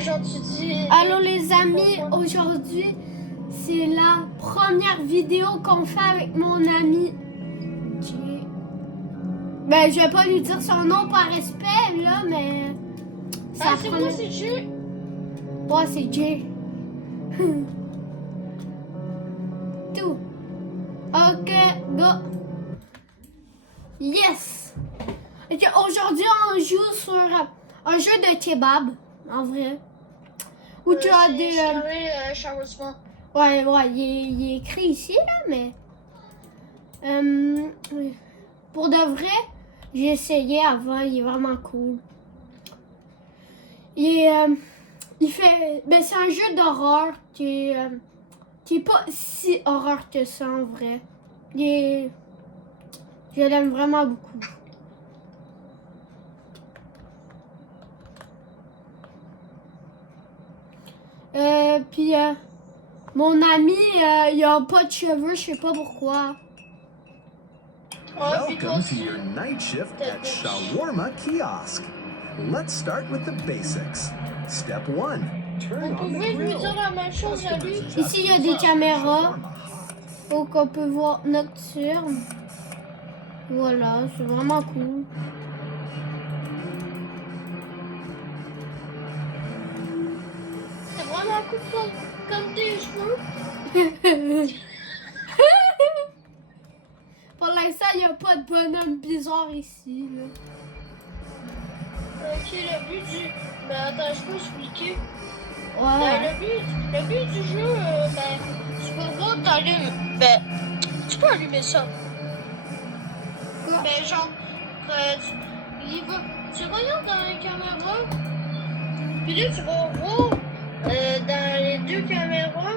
Genre, tu dis. Alors les amis, aujourd'hui, c'est la première vidéo qu'on fait avec mon ami. Qui... Ben, je vais pas lui dire son nom par respect, là, mais... Ah, c'est moi, c'est Jay. Ouais, c'est Jay. Tout. Ok, go. Yes. Ok, aujourd'hui, on joue sur un jeu de kebab, en vrai. Où tu as des... Charleston. Ouais, il est écrit ici, là, mais... pour de vrai, j'ai essayé avant, il est vraiment cool. Il fait... Ben, c'est un jeu d'horreur qui est pas si horreur que ça, en vrai. Je l'aime vraiment beaucoup. Puis, mon ami, il a pas de cheveux, je sais pas pourquoi. Welcome to your night shift at Shawarma Kiosk. Let's start with the basics. Step 1. Turn Vous on the pouvez lui grill. dire la même chose à lui. Ici, il y a des caméras. Donc, on peut voir nocturne. Voilà, c'est vraiment cool. C'est vraiment cool comme tes cheveux. Pour l'instant, il n'y a pas de bonhomme bizarre ici, là. Ok, le but du. Ben, attends, je peux expliquer. Ouais. Le but du jeu, ben, tu peux voir, t'allumes. Ben, tu peux allumer ça. Quoi? Ben, genre, tu regardes dans les caméras, puis là, tu vas voir dans les deux caméras,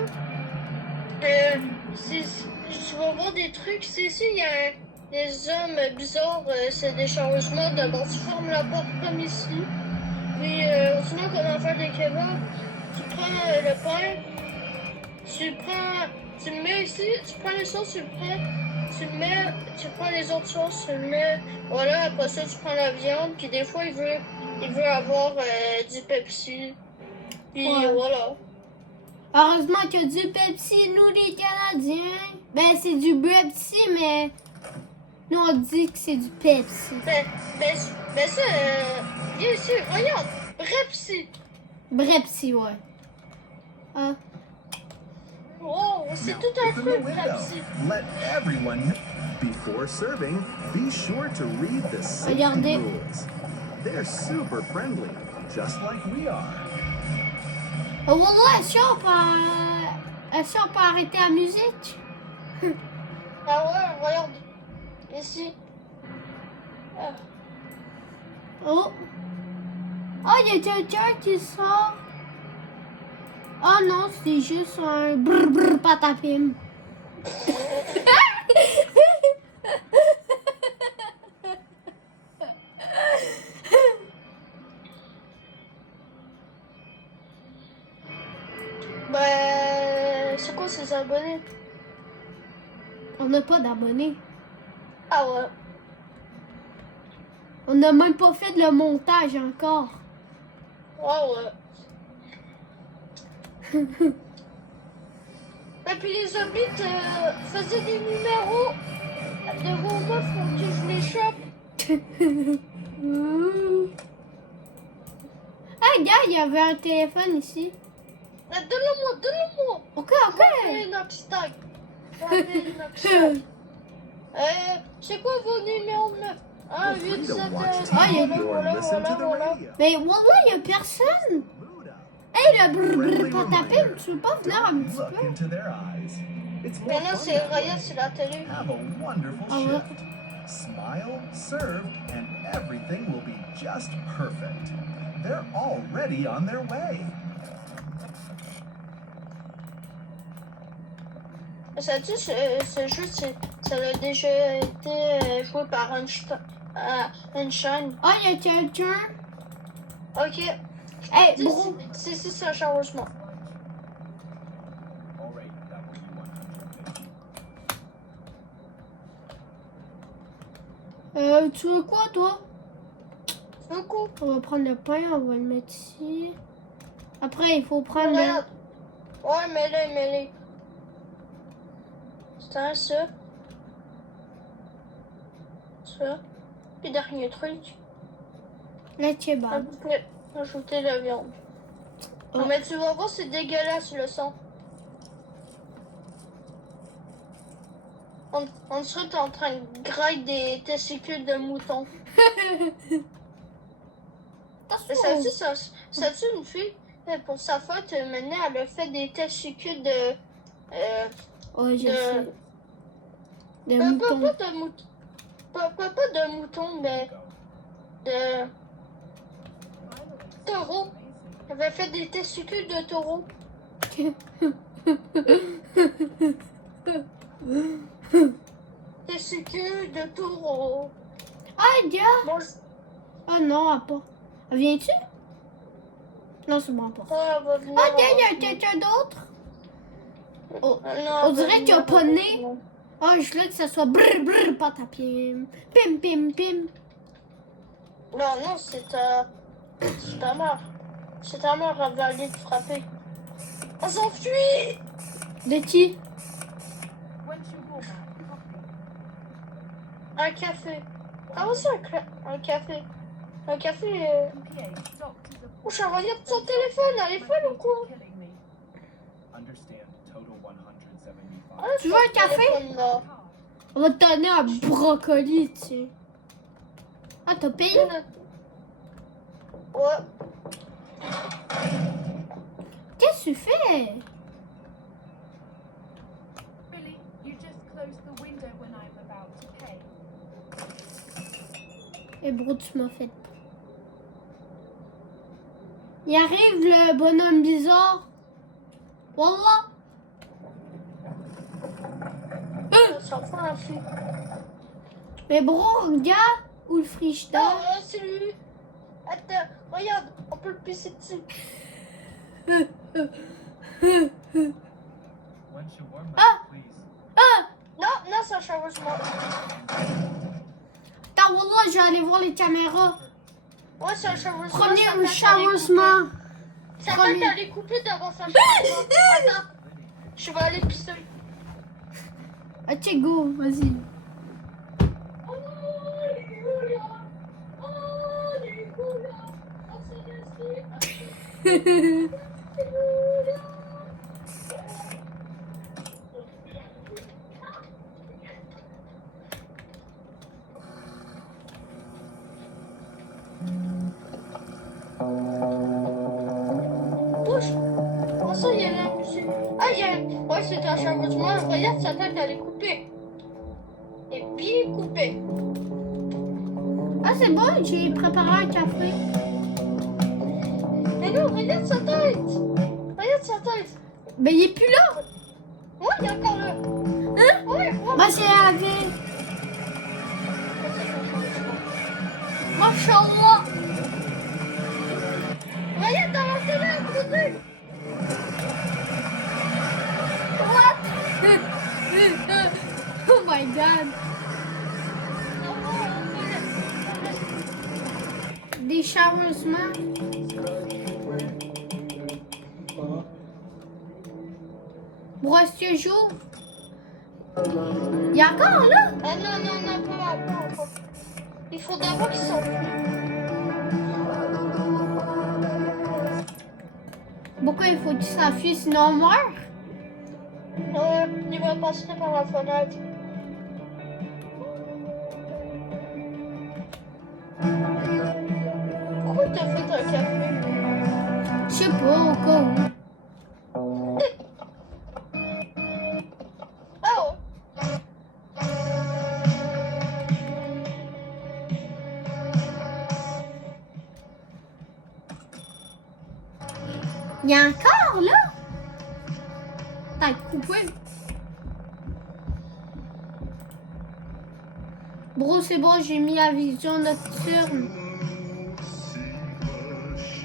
tu vas voir des trucs. C'est ici, il y a des hommes bizarres, c'est des changements. D'abord, tu fermes la porte comme ici. Puis, sinon, comment faire des kebabs, tu prends le pain, tu le mets ici, tu prends les sauces, tu prends les autres sauces, tu le mets, voilà, après ça, tu prends la viande, puis des fois, il veut avoir du Pepsi, puis Ouais. voilà. Heureusement qu'il y a du Pepsi, nous les Canadiens. Ben, c'est du Pepsi, mais nous, on dit que c'est du Pepsi. Ben ça, bien sûr, regarde, Pepsi. Brepsi, ouais. Ah. Oh, c'est Now tout un open the truc, window. Pepsi. Let everyone know. Before serving, be sure to read the safety Regardez. rules. They're super friendly, just like we are. Oh, ouais, est-ce qu'on peut arrêter la musique? Ah ouais, regarde, ici. Ah. Oh. Oh, il y a quelqu'un qui sort. Oh non, c'est juste un brr brr patapim. Ben, c'est quoi ces abonnés? On n'a pas d'abonnés. Ah ouais. On n'a même pas fait le montage encore. Ah ouais. Et puis les zombies faisaient des numéros de vos meufs pour que je les chope. Ah, regarde, il y avait un téléphone ici. Donne-le-moi. Ok, Je vais appeler une obstacle. C'est quoi vos numéros de meufs? 1, 8, 7, Ah, il y a- Or listen to the radio. Mais Wallah, il n'y a personne. Mood up. Hey, le brr Friendly brr patapim, reminder, tu veux pas venir un don't petit look peu? into their eyes. It's more Mais là, fun c'est that way. regarde, c'est la télé. Have a wonderful Ah ouais. shift. Smile, serve, and everything will be just perfect. They're already on their way. Ça dit, ce jeu, ça a déjà été joué par Einstein. Ah, il y a quelqu'un. Ok. Hey, Dis, bro. c'est un changement. All right, that will be 150. Tu veux quoi, toi? Beaucoup. On va prendre le pain, on va le mettre ici. Après, il faut prendre le... Regarde. Ouais, mets-les. C'est un ça. Ça. Puis dernier truc. le kebab. Ajouter la viande. Oh. Non, mais tu vas voir, c'est dégueulasse le sang. On serait en train de grailler des testicules de mouton. Mais ça tue une fille. Pour sa faute, maintenant, elle a fait des testicules de... Oh, je sais. De pas mouton. de mouton. Pas de mouton, mais de taureau. Elle avait fait des testicules de taureau. Testicules de taureau. Ah, gars! Bon, Oh non, elle pas. Elle vient-tu? Non, c'est bon, pas. elle va venir. Ah, gars, il y a quelqu'un d'autre? Oh. Non, On elle va dirait qu'il y a venir, pas elle de va nez. venir. Oh, je voulais que ça soit brr brr, pâte à pied. Pim, pim, pim. Non, c'est ta mère. C'est ta mère, elle va aller te frapper. On s'enfuit! De qui? Un café. Ah, aussi un café. Un café. Oh, je regarde son téléphone, elle est folle ou quoi? Ah, Tu veux son un café? téléphone, là. On va te donner un brocoli, tu sais. Ah, t'as payé? Ouais. Qu'est-ce que tu fais? Billy, you just closed the window when I'm about to pay. Et bro, tu m'as fait. Il arrive le bonhomme bizarre. Wallah. Ça fait un fou. Mais bro, regarde où le frigidaire. Ah, c'est lui. Attends, regarde, on peut le pisser dessus. Non, c'est un chevauchement. Attends, wallah, je vais aller voir les caméras. Ouais, c'est un chevauchement. Premier chevauchement. Ça va Premier. t'aller couper devant sa chevauchement. Attends, je vais aller pisser. Ok, go, vas-y. Bouge. Comment ça, il y a la musique? Ah, il y a... Ouais, c'est un chevauchement. Regarde, sa tête, elle est coupée. Et bien coupée. Ah, c'est bon, j'ai préparé un café. Mais non, regarde sa tête. Regarde sa tête. Ben, il est plus là. Ouais, il est encore là. Hein? Ouais. Bah, c'est avec. Machallah. Regarde, t'as lancé là, à côté. What? Oh my god. Des shawarma. Bro, est-ce que je joue? Il y a encore là? Ah non, pas encore. Il faut d'abord qu'ils s'enfuient. Pourquoi il faut qu'il s'enfuit sinon on meurt? Ouais, il va passer par la fenêtre. Pourquoi t'as fait un café? Je sais pas, au cas où. Ah ouais. Il y a encore là? T'as coupé. Bro, c'est bon, j'ai mis la vision nocturne.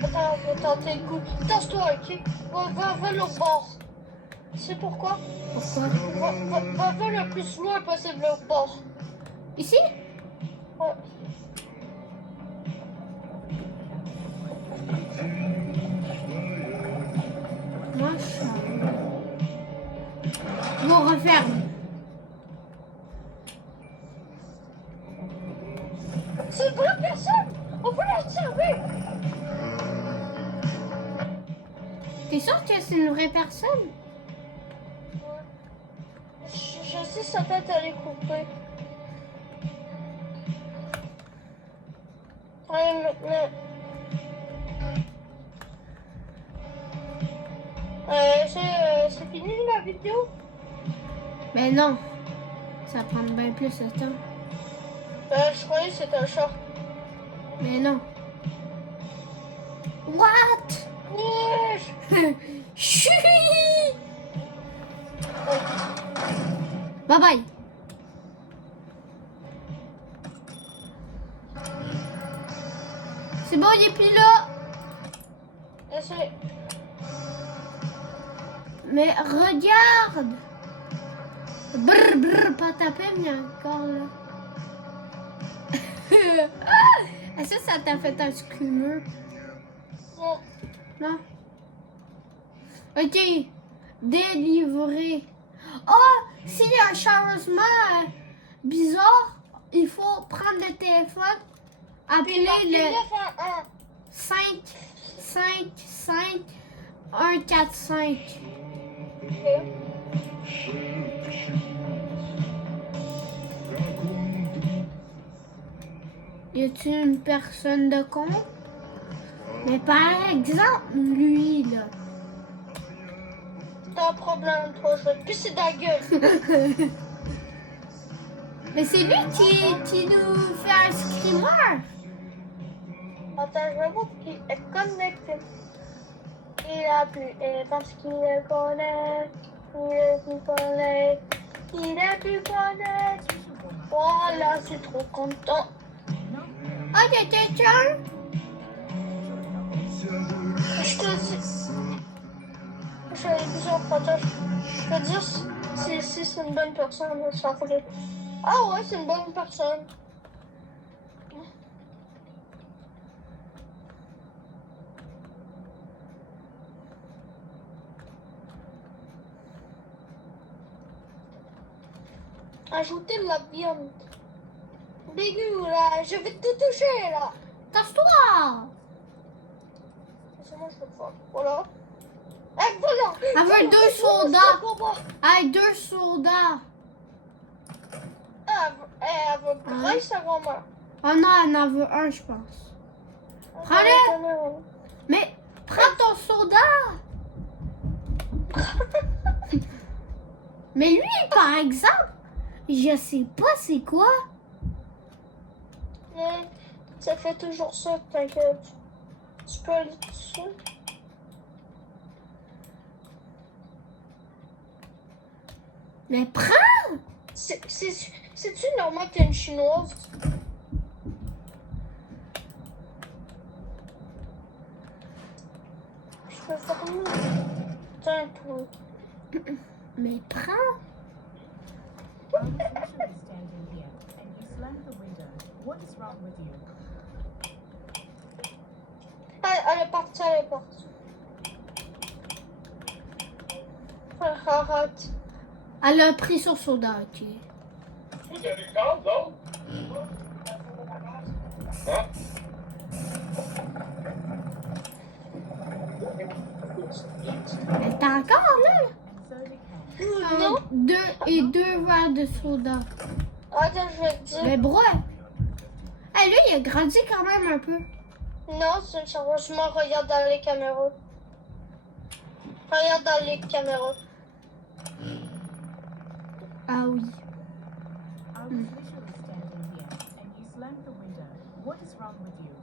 Attends, on va tenter le coup. Tasse-toi, ok? Va l'autre bord. Tu sais pourquoi? Pourquoi? Va le plus loin possible l'autre bord. Ici? Ouais. Moi, je vous referme. C'est une vraie personne! On peut l'observer! T'es sûr que c'est une vraie personne? Je sais sa tête, elle est coupée. Ouais, maintenant. C'est fini la vidéo? Ben non. Ça prend bien plus de temps. Je croyais que c'était un short. Mais non. What? Ouais. Chut! Bye bye. C'est bon, il est plus là. Essaye. Mais regarde. Brr, brr, pas taper, mais encore là. Est-ce que ça t'a fait un screamer? Non. Non? Ok. Délivrer. Oh! S'il y a un changement bizarre, il faut prendre le téléphone, appeler le 5 5 5 1 4 5. Y a-t-il une personne de compte? Mais par exemple, lui, là. T'as un problème, toi, je vais te pisser dans la gueule. Mais c'est lui qui nous fait un screamer. Attends, je vais voir qu'il est connecté. Il a pu, et parce qu'il est connecté, il est plus connecté, il est plus connecté. Voilà, c'est trop content. Ah, t'es quelqu'un? Je te dis. J'ai plusieurs partages. Je veux dire si c'est une bonne personne, je s'en fout. Ah ouais, c'est une bonne personne. Ajouter de la viande. Bégu, là, je vais te toucher, là. Casse-toi! C'est moi, je peux le faire. Voilà. Et voilà. Avec deux soldats. Avec deux soldats. Elle veut grailler sa grand-mère. Oh non, elle en veut un, je pense. Prends-le! Mais prends ton soldat! Mais lui, par exemple, je sais pas c'est quoi. Non, ça fait toujours ça, t'inquiète. Tu peux aller dessus. Mais prends! C'est-tu normal que t'es une chinoise? Je peux fermer. T'as un trou. Mais prends! I was literally standing here, and you slammed the window. What is wrong with you? Elle est partie, elle est partie. Arrête. Elle a pris son soldat, ok. Vous avez quand, donc? Hein? Elle est encore là! And so they came. Non. Deux verres de soda. Attends, je vais te dire. Mais bro! Lui, il a grandi quand même un peu. Non, c'est un changement. Regarde dans les caméras. Regarde dans les caméras. Ah oui. I was literally standing here, and you slammed the window. What is wrong with you?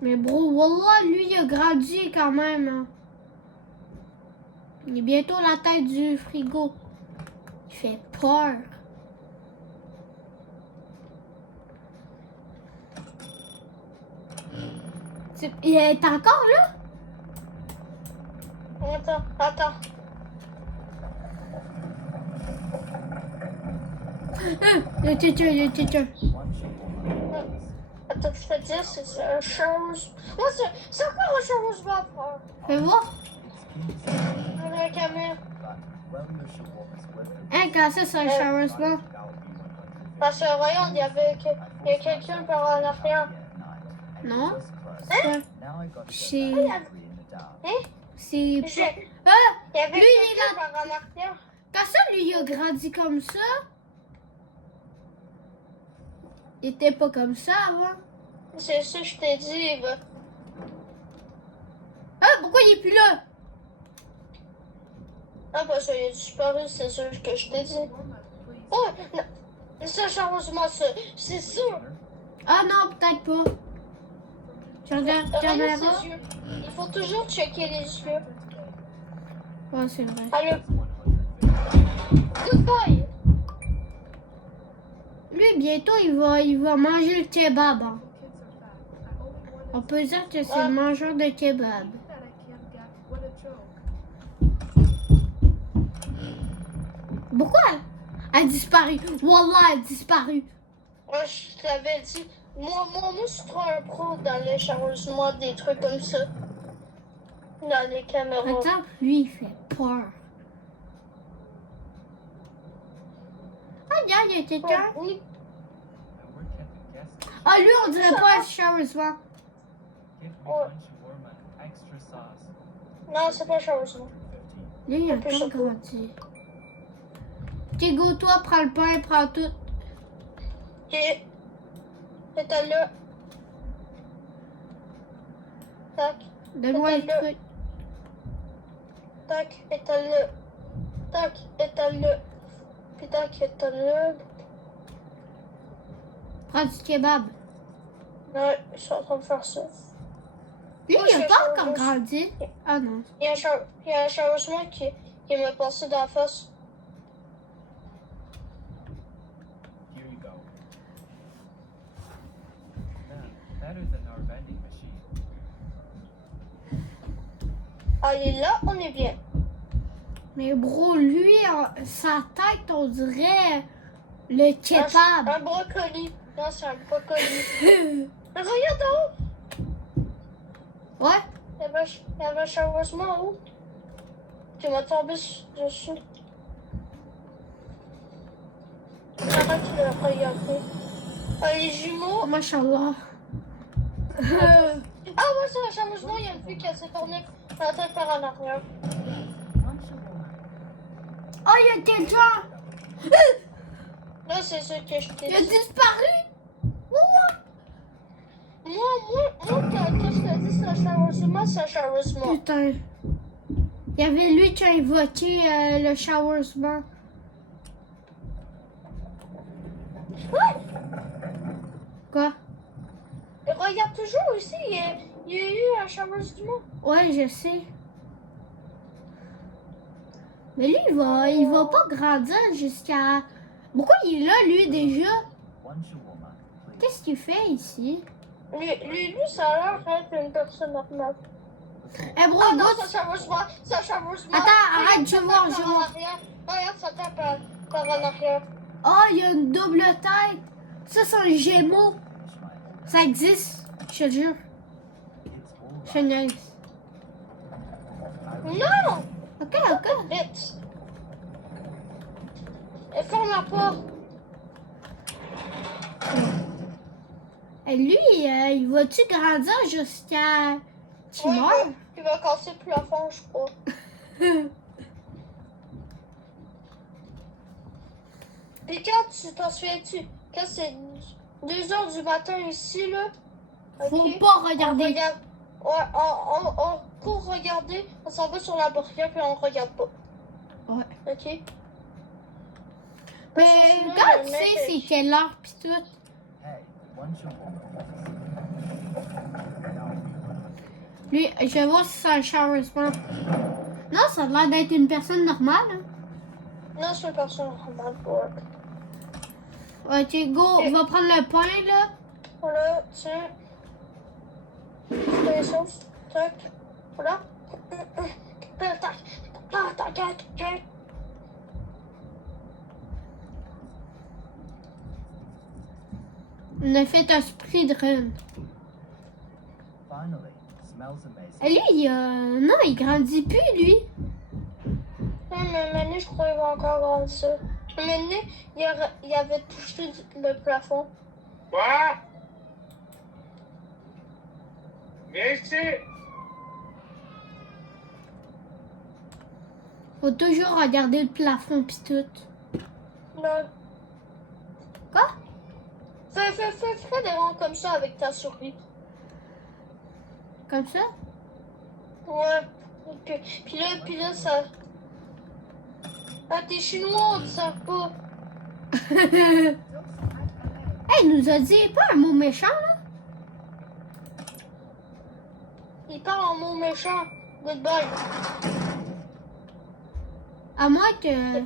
Mais bro, wallah, lui, il a grandi quand même. Hein. Il est bientôt la tête du frigo. Il fait peur. Il est encore là? Attends. Le teacher. Attends, je te dis, c'est un change. Non, c'est encore un changement à faire. Fais voir. Dans la caméra. Hein, quand ça, c'est un shawarma? Parce que regarde, il y a quelqu'un par en arrière. Non? Hein? C'est... Hein? C'est... J'ai- Ah! Il y avait Lui, il est quelqu'un là. par en arrière. Quand ça, lui, il a grandi comme ça? Il était pas comme ça avant. C'est ça que je t'ai dit, Eva. Ah, pourquoi il est plus là? Ah, parce qu'il a disparu, c'est ça que je t'ai dit. Oh, non. Ça, sérieusement, ça, c'est sûr. Ah non, peut-être pas. Tu regardes la Regarde caméra? ses yeux. Il faut toujours checker les yeux. Ouais, c'est vrai. Allô? Goodbye. Lui, bientôt, il va manger le kebab. Hein. On peut dire que c'est le mangeur de kebab. Pourquoi? Elle a disparu. Wallah, elle a disparu. Moi, je t'avais dit. Moi, je suis trop un pro dans les chargements, des trucs comme ça. Dans les caméras. Par exemple, lui, il fait peur. Ah, regarde, il y a quelqu'un. Oui. Ah, lui, on dirait pas un shawarma. Non, c'est pas chargement. Lui, il a Plus encore grandi. Ok, go, toi, prends le pain, prends tout. Ok. C'était là. Tac, Donne-moi le Attends, truc. tac, étale là. Tac, étale là. Puis tac, étale là. Prends du kebab. Ouais, je suis en train de faire ça. Lui, Moi, il je a fais pas ça, encore moi, grandi. Ah non. Il y a un chargement qui m'a passé dans la face. Here you go. Now, better than our vending machine. Allez, là, on est bien. Mais bro, lui, sa tête, on dirait le kebab. Un brocoli. Non, c'est un brocoli. Mais regarde en haut. Ouais. Il y avait un chargement en haut. Tu m'as tombé dessus. Arrête de le regarder. Ah, les jumeaux. Mashallah. Ah ouais, c'est un chargement. Il y a une fille qui s'est tournée la tête par en arrière. Oh, il y a quelqu'un. Là, c'est ce que je t'ai Il a dit. disparu. Moi, quand je t'ai dit c'est un chargement, c'est un chargement. Putain. Il y avait lui qui a invoqué le shawarma. Quoi? Et regarde toujours ici, il y a eu un chargement. Ouais, je sais. Mais lui, il va pas grandir jusqu'à... Pourquoi il est là, lui, déjà? Qu'est-ce qu'il fait ici? Lui, ça a l'air d'être une personne normale. Eh, bro, Ah non, go, c'est un chargement, c'est un chargement. Attends, arrête, je Ça vais voir, tape je par vais en voir. arrière. Regarde, ça tape par en arrière. Oh, il y a une double tête. Ça, c'est un gémeau. Ça existe, je te jure. Je niaise. Non! Ok, ok. Vite. Et ferme la porte. Et lui, il va-tu grandir jusqu'à... qu'il Ouais, meurt? il va casser le plafond, je crois. Puis quand tu t'en souviens-tu, quand c'est 2h du matin ici, là, Faut ok, pas on regarder. regarde. Ouais, on court regarder, on s'en va sur la barrière puis on regarde pas. Ouais. Ok? Mais Parce que sinon, quand le tu mec, sais c'est quelle heure pis tout. Lui, je vais voir si c'est un shawarma. Non, ça a l'air d'être une personne normale. Hein. Non, c'est une personne normale pour eux. Ok, go, on va prendre le pain, là. Voilà, tiens. Fais les sauces. Tac. Voilà. Tac. Tac. Tac. Tac. On a fait un speedrun. Finally, smells amazing. Et lui, non, il grandit plus, lui. Non, mais maintenant, je crois qu'il va encore grandir. Maintenant, il avait touché le plafond. Quoi? Viens ici. Faut toujours regarder le plafond pis tout. Non. Quoi? Fais des ronds comme ça avec ta souris. Comme ça? Ouais. Puis là, ça... Ah, t'es chinois, on ne sait pas. Hey, il nous a dit pas un mot méchant, là. Il parle en mots méchants. Goodbye. À moins que... Passes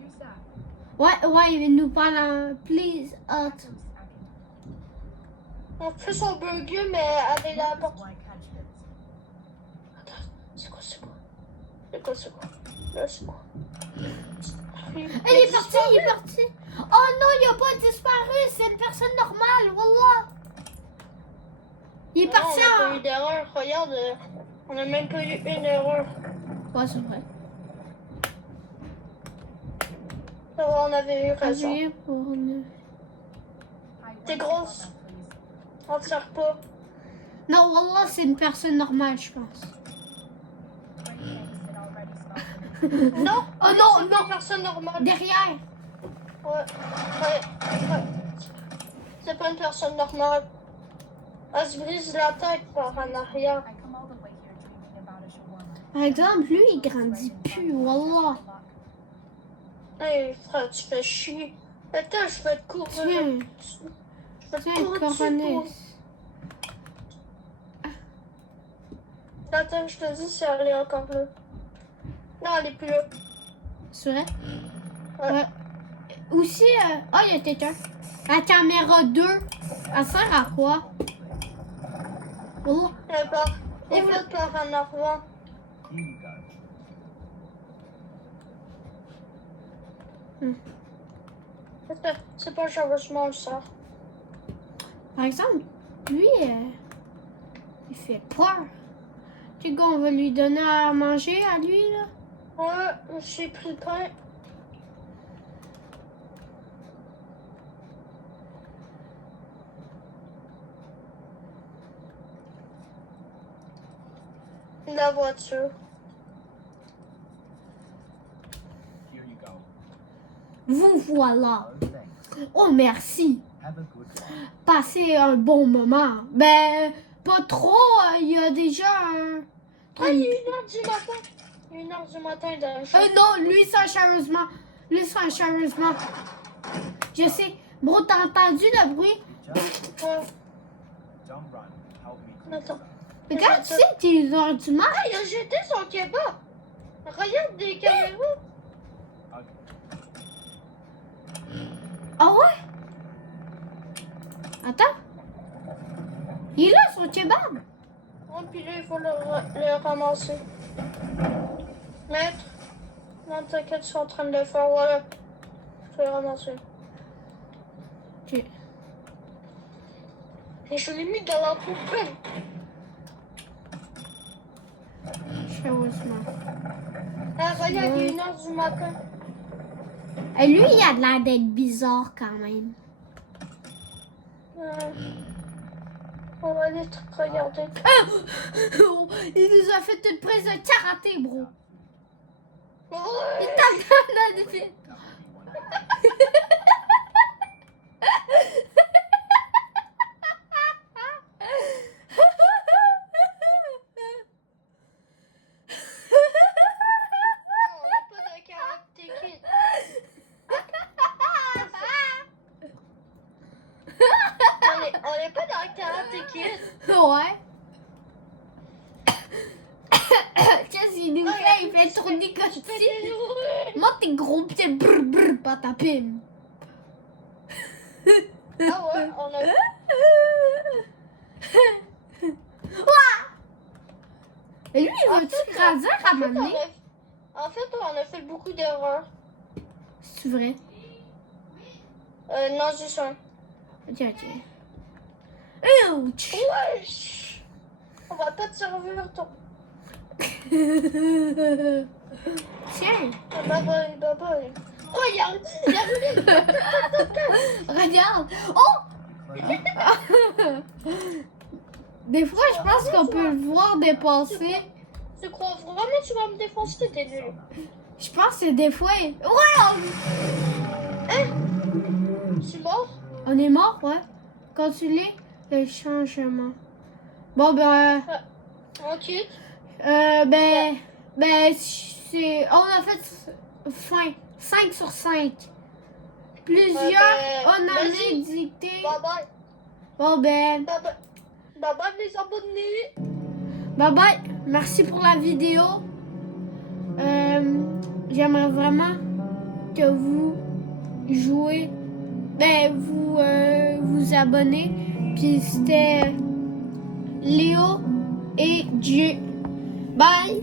use that. Ouais, il nous parle en... Please, hot. Atoms On fait son burger, mais avec la porte. like hatchets. Attends, c'est quoi? Là, c'est quoi? Il est parti. Oh non, il a pas disparu. C'est une personne normale, wallah. Il est parti On n'a pas en... eu d'erreur. Regarde, on n'a même pas eu une erreur. Ouais, c'est vrai. Ça va, on avait eu raison. Appuyer pour... T'es grosse. On ne sert pas. Non, wallah, c'est une personne normale, je pense. Non. Oh non, c'est non. une personne normale. Derrière. Ouais. C'est pas une personne normale. Elle se brise la tête par en arrière. I come all the way here dreaming about a shawarma. Par exemple, lui, il grandit plus, wallah. Hey, frère, tu fais chier. Attends, je vais te courir. Tiens, Je vais te tiens, courir dessus, coronesse. toi. Attends, je te dis si elle est encore là. Non, elle est plus là. C'est vrai? Ouais. Aussi, oh, il y a quelqu'un. La caméra 2, elle sert à quoi? Wallah. Elle est faite par en avant. Here you go. C'est pas sérieusement ça. Par exemple, lui, il fait peur. Tu sais qu'on va lui donner à manger à lui, là? Ouais, j'ai pris le pain. La voiture. Here you go. Vous voilà. Oh, thanks. Oh, merci. Have a good one. Passez un bon moment. Ben, pas trop. Il y a déjà un... Ah, il est 1h du matin. 1h du matin dans le champ. non, lui, ça, sérieusement. Je sais. Bro, t'as entendu le bruit? Just Ouais. don't run. Help me clean Attends. this up. Mais quand tu sais qu'il est heures du mat, Ah, il a jeté son kebab. Regarde des caméras. Okay. ah ouais? Attends. Il est là, son kebab. Oh, puis là, il faut le ramasser. Maître. Non, t'inquiète, je suis en train de le faire. Voilà. Je vais le ramasser. Ok. Et je l'ai mis dans la poubelle. Sérieusement. Ah, regarde, il est 1h du matin. Et lui, il a de l'air d'être bizarre quand même. On va aller regarder. Il nous a fait une prise de karaté, bro. Il Ouais. t'a donné des films. On n'est pas dans Karate Kid. On n'est pas dans Karate Kid. Ouais. Qu'est-ce qu'il nous fait? Il fait tourner comme si. Moi, tes gros pieds, brr brr, pas ta pime. Ah ouais, on a... Et lui, il va-tu grandir à m'amener? En fait, on a fait beaucoup d'erreurs. C'est vrai? Non, juste un. Ok. Ouch! Wesh! On va pas te servir ton. Tiens, Bye bye, bye bye. Regarde, regarde! Oh! Des fois, je pense qu'on peut le voir dépasser. tu crois vraiment que tu vas me défoncer, t'es nul. Je pense que c'est des fois. Ouais! Je suis mort? On est mort, ouais. Continuez le changement. Bon, ben. Ok. Ben, c'est. On a fait fin. 5 sur 5. Plusieurs on a vas-y. dicté. Bye bye. Bon, ben. Bye bye. Bye bye les abonnés. Bye bye. Merci pour la vidéo. J'aimerais vraiment que vous jouez. Ben, vous abonnez. Puis c'était Léo et Dieu. Bye.